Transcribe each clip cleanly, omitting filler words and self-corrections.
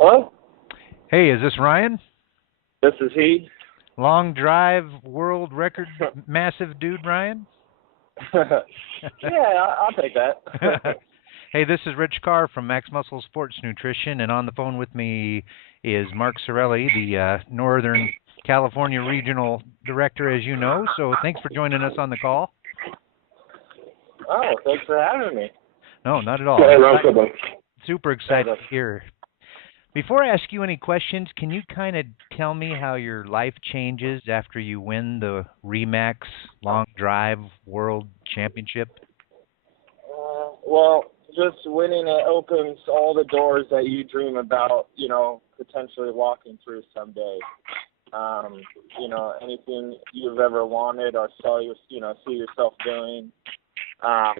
Hello? Hey, is this Ryan? This is he. Long drive, world record, massive dude, Ryan? Yeah, I'll take that. Hey, this is Rich Carr from Max Muscle Sports Nutrition, and on the phone with me is Mark Sorelli, the Northern California Regional Director, as you know. So thanks for joining us on the call. Oh, thanks for having me. No, not at all. Yeah, welcome. Super excited to hear. Before I ask you any questions, can you kind of tell me how your life changes after you win the ReMax Long Drive World Championship? Well, just winning it opens all the doors that you dream about, potentially walking through someday. Anything you've ever wanted or see yourself doing. Now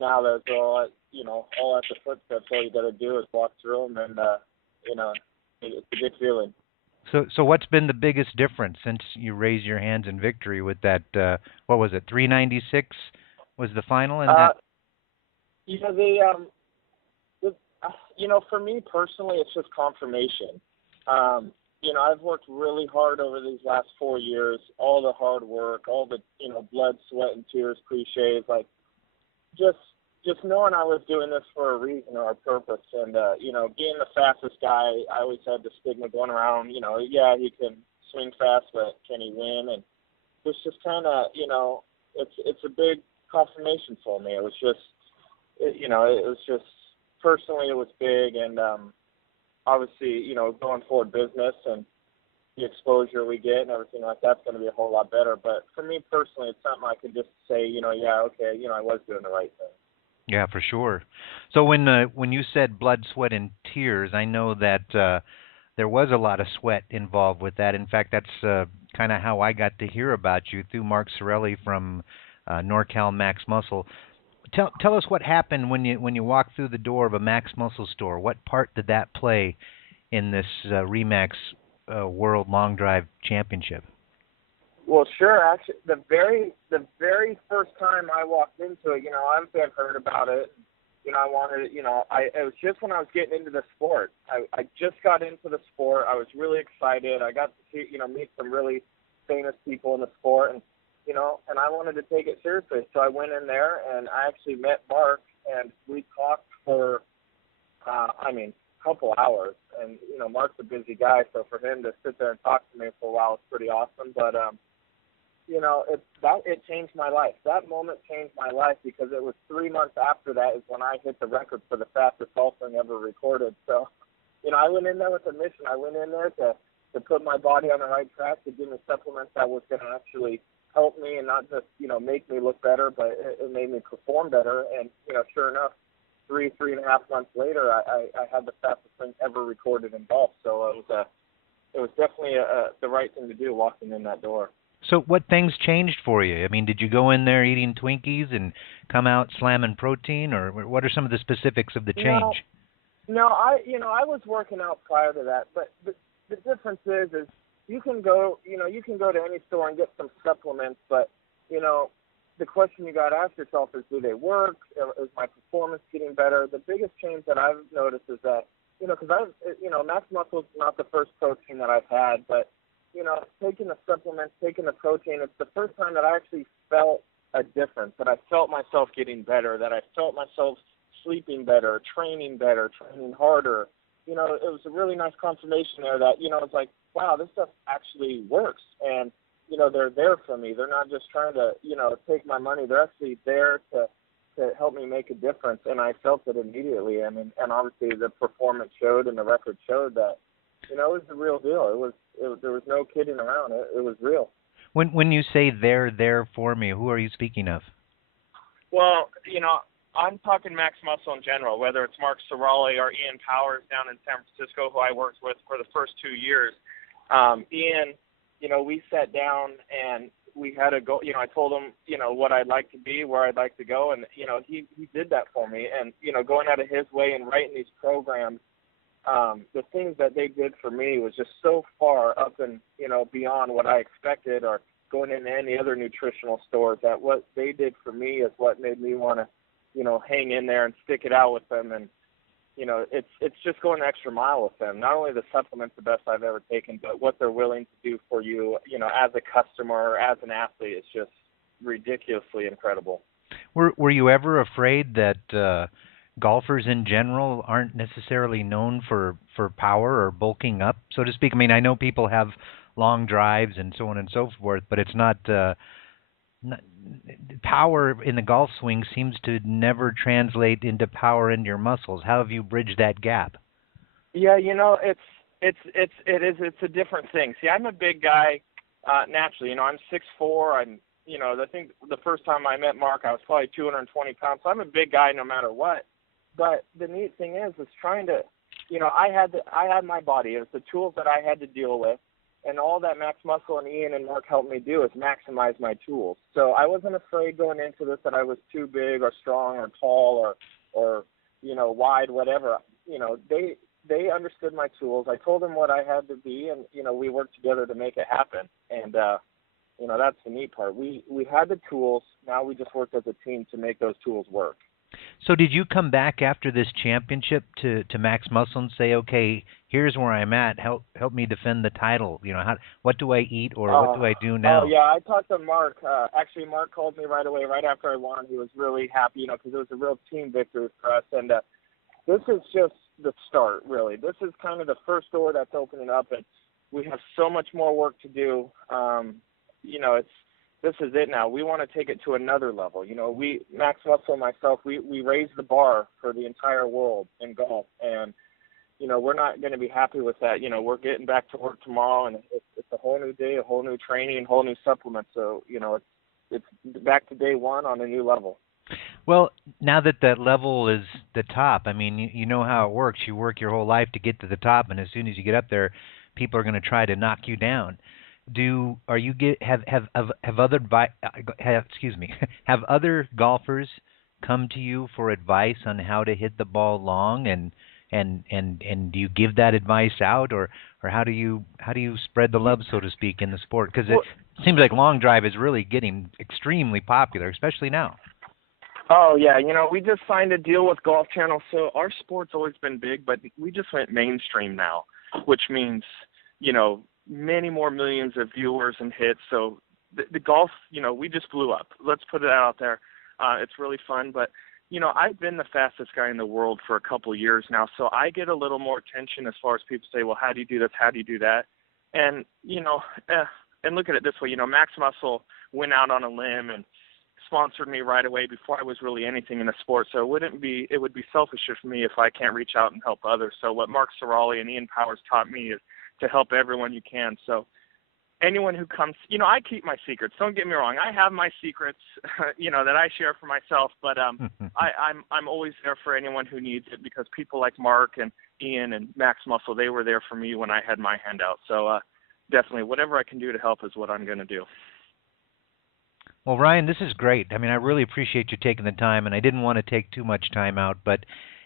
that's all at the footsteps. All you got to do is walk through them, and it's a good feeling. So what's been the biggest difference since you raised your hands in victory with that? What was it? 396 was the final, and that. For me personally, it's just confirmation. I've worked really hard over these last 4 years. All the hard work, all the blood, sweat, and tears cliches, like just knowing I was doing this for a reason or a purpose, and being the fastest guy, I always had the stigma going around. He can swing fast, but can he win? And it's just kind of, it's a big confirmation for me. It was just personally, it was big, and obviously, going forward business and the exposure we get and everything like that's going to be a whole lot better. But for me personally, it's something I could just say, I was doing the right thing. Yeah, for sure. So when you said blood, sweat, and tears, I know that there was a lot of sweat involved with that. In fact, that's kind of how I got to hear about you through Mark Sorelli from NorCal Max Muscle. Tell us what happened when you walked through the door of a Max Muscle store. What part did that play in this ReMax World Long Drive Championship? Well, sure. Actually, the very first time I walked into it, I've heard about it. I wanted it. It was just when I was getting into the sport. I just got into the sport. I was really excited. I got to see, meet some really famous people in the sport, and I wanted to take it seriously. So I went in there, and I actually met Mark, and we talked for, a couple hours. And Mark's a busy guy, so for him to sit there and talk to me for a while was pretty awesome. But it changed my life. That moment changed my life because it was 3 months after that is when I hit the record for the fastest golfing ever recorded. So, I went in there with a mission. I went in there to put my body on the right track, to give me supplements that was going to actually help me and not just, make me look better, but it made me perform better. And, sure enough, three and a half months later, I had the fastest thing ever recorded in golf. So it was definitely the right thing to do, walking in that door. So what things changed for you? I mean, did you go in there eating Twinkies and come out slamming protein, or what are some of the specifics of the change? No, I was working out prior to that, but the difference is you can go to any store and get some supplements, but the question you got to ask yourself is, do they work? Is my performance getting better? The biggest change that I've noticed is that because Max Muscle is not the first protein that I've had, but taking the supplements, taking the protein, it's the first time that I actually felt a difference, that I felt myself getting better, that I felt myself sleeping better, training harder. It was a really nice confirmation there that, it's like, wow, this stuff actually works. And, they're there for me. They're not just trying to, take my money. They're actually there to help me make a difference. And I felt it immediately. I mean, and obviously the performance showed and the record showed that, it was the real deal. There was no kidding around. It was real. When you say they're there for me, who are you speaking of? Well, I'm talking Max Muscle in general, whether it's Mark Sorelli or Ian Powers down in San Francisco, who I worked with for the first 2 years. Ian, we sat down and we had a goal. I told him, what I'd like to be, where I'd like to go, and he did that for me. And going out of his way and writing these programs. The things that they did for me was just so far up and, beyond what I expected or going into any other nutritional stores, that what they did for me is what made me want to, hang in there and stick it out with them. And, it's just going the extra mile with them. Not only the supplement's the best I've ever taken, but what they're willing to do for you, as a customer, as an athlete, it's just ridiculously incredible. Were you ever afraid that golfers in general aren't necessarily known for power or bulking up, so to speak? I mean, I know people have long drives and so on and so forth, but it's not power in the golf swing seems to never translate into power in your muscles. How have you bridged that gap? Yeah, it's a different thing. See, I'm a big guy naturally. I'm 6'4". I think the first time I met Mark, I was probably 220 pounds. So I'm a big guy no matter what. But the neat thing is trying to, I had my body. It was the tools that I had to deal with. And all that Max Muscle and Ian and Mark helped me do is maximize my tools. So I wasn't afraid going into this that I was too big or strong or tall or wide, whatever. They understood my tools. I told them what I had to be, and we worked together to make it happen. And that's the neat part. We had the tools. Now we just worked as a team to make those tools work. So did you come back after this championship to Max Muscle and say, okay, here's where I'm at. Help me defend the title. What do I eat or what do I do now? Oh yeah, I talked to Mark. Actually, Mark called me right away, right after I won. He was really happy, because it was a real team victory for us. And this is just the start, really. This is kind of the first door that's opening up, and we have so much more work to do. This is it now. We want to take it to another level. Max Muscle and myself, we raised the bar for the entire world in golf, and we're not going to be happy with that. We're getting back to work tomorrow, and it's a whole new day, a whole new training, whole new supplement. So it's back to day one on a new level. Well, now that level is the top, I mean, you know how it works. You work your whole life to get to the top, and as soon as you get up there, people are going to try to knock you down. Have other golfers come to you for advice on how to hit the ball long, and do you give that advice out, or how do you spread the love, so to speak, in the sport? Because it seems like long drive is really getting extremely popular, especially now. Oh yeah, we just signed a deal with Golf Channel, so our sport's always been big, but we just went mainstream now, which means many more millions of viewers and hits. So the golf, we just blew up. Let's put it out there. It's really fun, but I've been the fastest guy in the world for a couple years now, so I get a little more attention as far as people say, well, how do you do this? How do you do that? And and look at it this way. Max Muscle went out on a limb and sponsored me right away before I was really anything in the sport. So it would be selfish for me if I can't reach out and help others. So what Mark Sorali and Ian Powers taught me is to help everyone you can. So anyone who comes, I keep my secrets. Don't get me wrong. I have my secrets, that I share for myself, but I'm always there for anyone who needs it, because people like Mark and Ian and Max Muscle, they were there for me when I had my hand out. So definitely whatever I can do to help is what I'm going to do. Well, Ryan, this is great. I mean, I really appreciate you taking the time, and I didn't want to take too much time out, but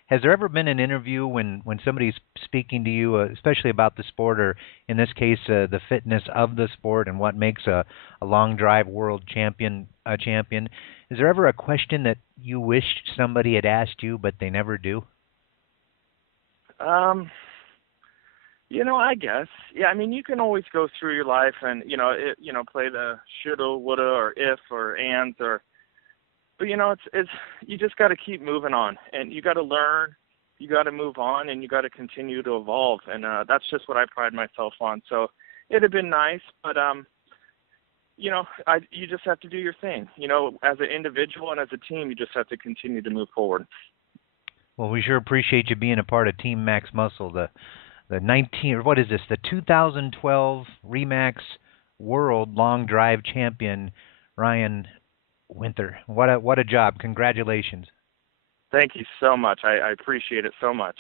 has there ever been an interview when somebody's speaking to you, especially about the sport, or in this case, the fitness of the sport and what makes a long drive world champion a champion? Is there ever a question that you wished somebody had asked you, but they never do? I guess. Yeah, I mean, you can always go through your life and, play the shoulda, woulda, or if, or ands, but it's you just got to keep moving on, and you got to learn, you got to move on, and you got to continue to evolve, and that's just what I pride myself on. So it'd have been nice, but you just have to do your thing. As an individual and as a team, you just have to continue to move forward. Well, we sure appreciate you being a part of Team Max Muscle, the 2012 ReMax World Long Drive Champion, Ryan Winther. What a job. Congratulations. Thank you so much. I appreciate it so much.